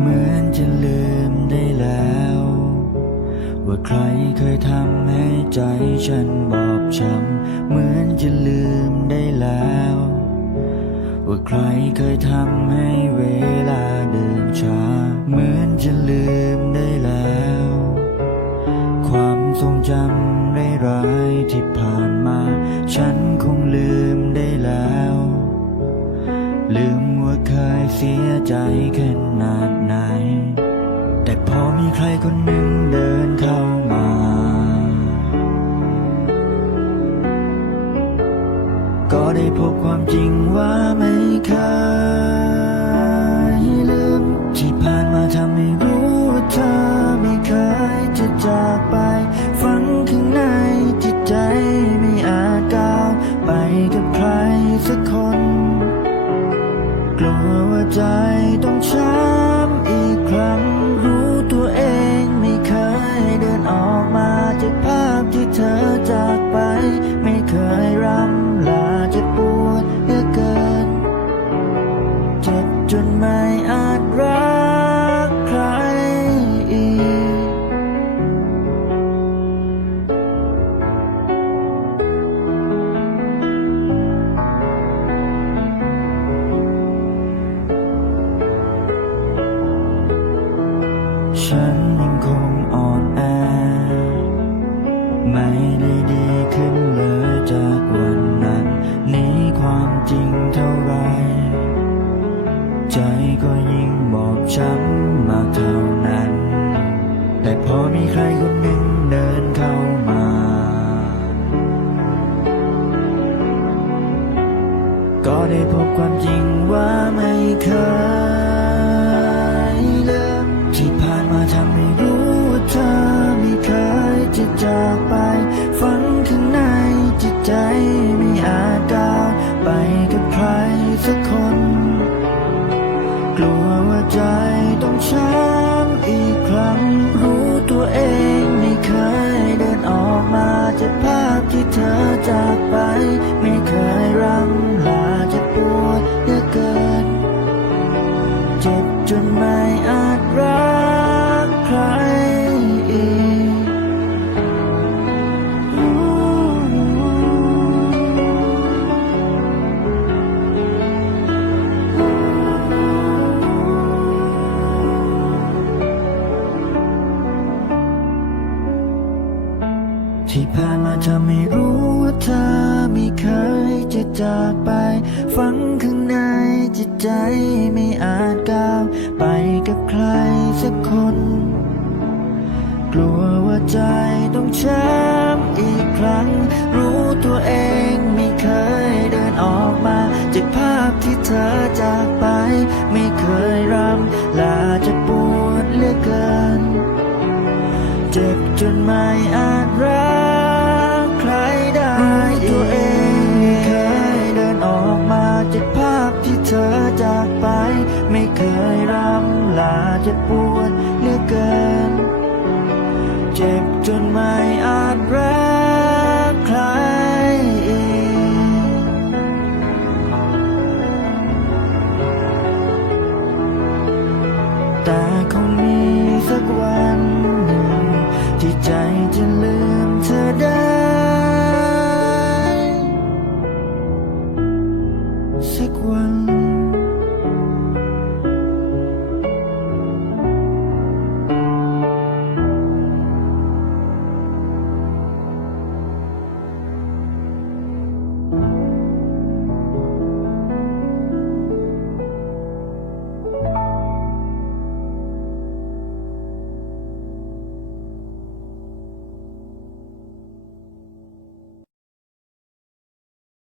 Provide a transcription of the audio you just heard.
เหมือนจะลืมได้แล้ว ว่าใครเคยทำให้ใจฉันบอบช้ำเหมือนจะลืมได้แล้ว ว่าใครเคยทำให้เวลาเดินช้า เหมือนจะลืมได้แล้ว ความทรงจำร้ายที่ผ่านมา ฉันคงลืมได้แล้ว ลืมว่าเคยเสียใจแค่ ใครคนหนึ่งเดินเข้ามา ก็ได้พบความจริงว่าไม่เคย ใจก็ยิ่งบอบช้ำมากเท่านั้น แต่พอมีใครคนหนึ่งเดินเข้ามา ก็ได้พบความจริงว่าไม่เคยเลืมที่ผ่านมาทำให้รู้ว่าเธอไม่เคยจะจากไปฝังข้างในจิตใจ ที่ผ่านมาเธอไม่รู้ว่าเธอไม่เคยจะจากไป ฝังข้างในจิตใจไม่อาจก้าวไปกับใครสักคน กลัวว่าใจต้องช้ำอีกครั้ง รู้ตัวเองไม่เคยเดินออกมาจากภาพที่เธอ จะปวดเหลือเกิน เจ็บจนไม่อาจรักใครอีกแต่คงมีสักวันหนึ่งที่ใจจะ